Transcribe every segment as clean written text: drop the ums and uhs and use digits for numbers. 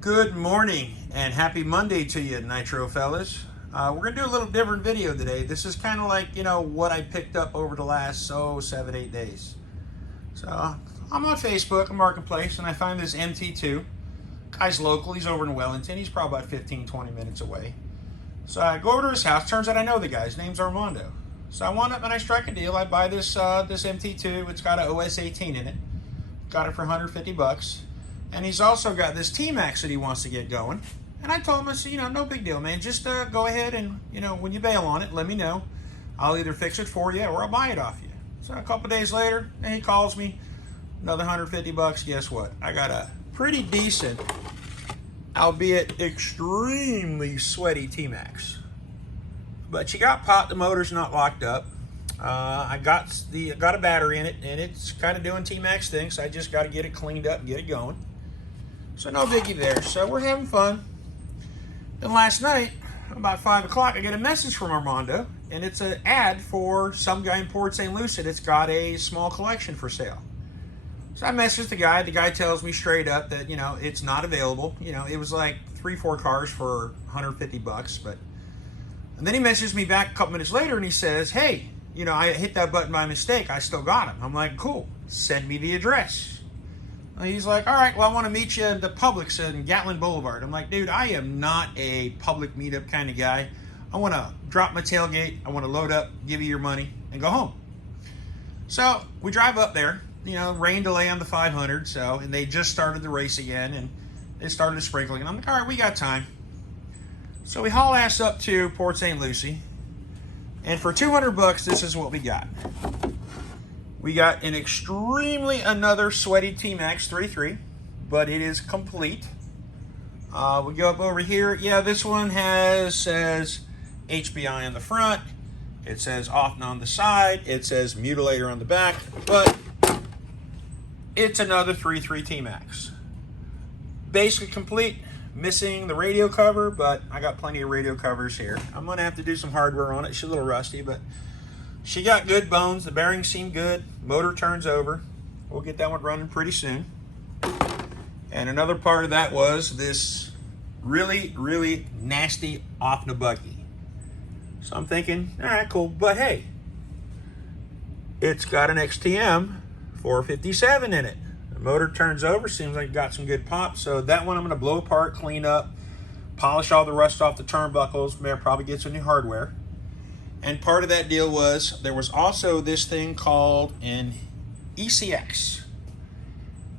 Good morning and happy Monday to you, Nitro fellas. We're going to do a little different video today. This is kind of like, what I picked up over the last, 7-8 days. So, I'm on Facebook, a marketplace, and I find this MT2. Guy's local, he's over in Wellington. He's probably about 15-20 minutes away. So I go over to his house. Turns out I know the guy. His name's Armando. So I wind up and I strike a deal. I buy this MT2. It's got an OS 18 in it. Got it for 150 bucks. And he's also got this T-Max that he wants to get going. And I told him, I said, no big deal, man. Just go ahead and, when you bail on it, let me know. I'll either fix it for you or I'll buy it off you. So a couple days later, he calls me, another 150 bucks. Guess what? I got a pretty decent, albeit extremely sweaty T-Max. But she got popped, the motor's not locked up. I got a battery in it, and it's kind of doing T-Max things. So I just got to get it cleaned up and get it going. So no biggie there. So we're having fun. Then last night, about 5 o'clock, I get a message from Armando, and it's an ad for some guy in Port St. Lucie that's got a small collection for sale. So I message the guy. The guy tells me straight up that, it's not available. It was like 3-4 cars for 150 bucks. And then he messages me back a couple minutes later, and he says, hey, I hit that button by mistake. I still got him. I'm like, cool. Send me the address. He's like, all right, well, I want to meet you at the Publix in Gatlin Boulevard. I'm like, dude, I am not a public meetup kind of guy. I want to drop my tailgate. I want to load up, give you your money, and go home. So we drive up there. Rain delay on the 500. And they just started the race again, and it started sprinkling. And I'm like, all right, we got time. So we haul ass up to Port St. Lucie. And for 200 bucks, this is what we got. We got an another sweaty T-Max 3.3, but it is complete. We go up over here. Yeah, this one says HBI on the front. It says Often on the side. It says Mutilator on the back, but it's another 3.3 T-Max. Basically complete, missing the radio cover, but I got plenty of radio covers here. I'm gonna have to do some hardware on it. She's a little rusty, but she got good bones. The bearings seem good. Motor turns over. We'll get that one running pretty soon. And another part of that was this really, really nasty Ofna buggy. So I'm thinking, all right, cool. But hey, it's got an XTM 457 in it. The motor turns over. Seems like it got some good pop. So that one I'm going to blow apart, clean up, polish all the rust off the turnbuckles. May probably get some new hardware. And part of that deal was, there was also this thing called an ECX.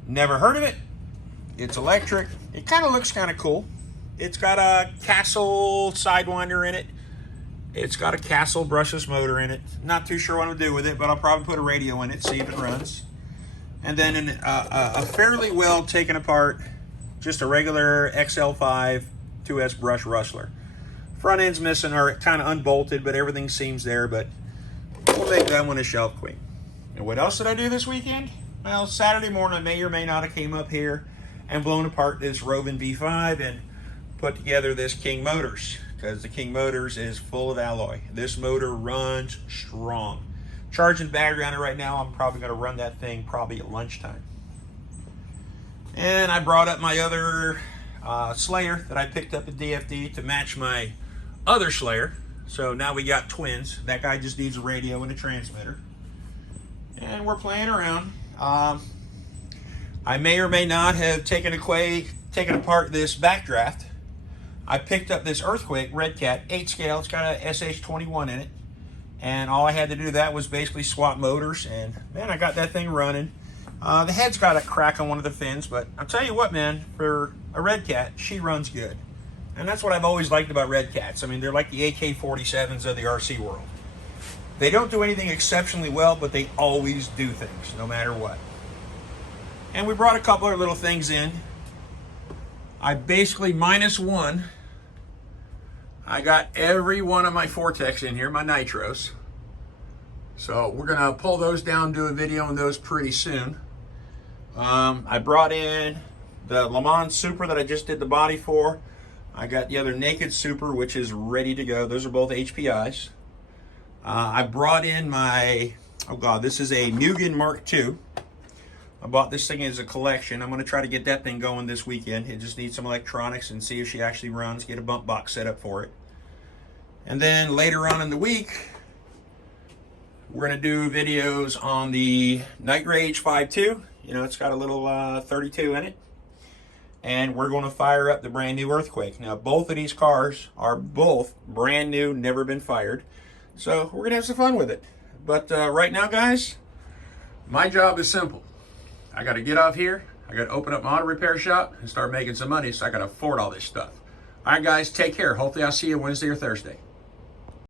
Never heard of it. It's electric. It kind of looks kind of cool. It's got a Castle Sidewinder in it. It's got a Castle brushless motor in it. Not too sure what I'm going to do with it, but I'll probably put a radio in it, see if it runs. And then a fairly well taken apart, just a regular XL5 2S brush rustler. Front end's missing or kind of unbolted, but everything seems there, but we'll make that one a shelf queen. And what else did I do this weekend? Well, Saturday morning I may or may not have came up here and blown apart this Rovin V5 and put together this King Motors, because the King Motors is full of alloy. This motor runs strong. Charging battery on it right now. I'm probably going to run that thing probably at lunchtime. And I brought up my other Slayer that I picked up at DFD to match my other Slayer. So now we got twins. That guy just needs a radio and a transmitter. And we're playing around. I may or may not have taken apart this backdraft. I picked up this Earthquake Red Cat 8 scale. It's got a SH21 in it. And all I had to do to that was basically swap motors. And man, I got that thing running. The head's got a crack on one of the fins, but I'll tell you what, man, for a Red Cat, she runs good. And that's what I've always liked about Red Cats. I mean, they're like the AK-47s of the RC world. They don't do anything exceptionally well, but they always do things, no matter what. And we brought a couple of little things in. I basically -1. I got every one of my Vortex in here, my Nitros. So we're gonna pull those down, do a video on those pretty soon. I brought in the Le Mans Super that I just did the body for. I got the other Naked Super, which is ready to go. Those are both HPIs. I brought in my, oh God, this is a Mugen Mark II. I bought this thing as a collection. I'm going to try to get that thing going this weekend. It just needs some electronics and see if she actually runs, get a bump box set up for it. And then later on in the week, we're going to do videos on the Night Rage 5.2. You know, it's got a little 32 in it. And we're going to fire up the brand new Earthquake. Now, both of these cars are both brand new, never been fired. So we're going to have some fun with it. But right now, guys, my job is simple. I got to get off here. I got to open up my auto repair shop and start making some money, so I got to afford all this stuff. All right, guys, take care. Hopefully I'll see you Wednesday or Thursday.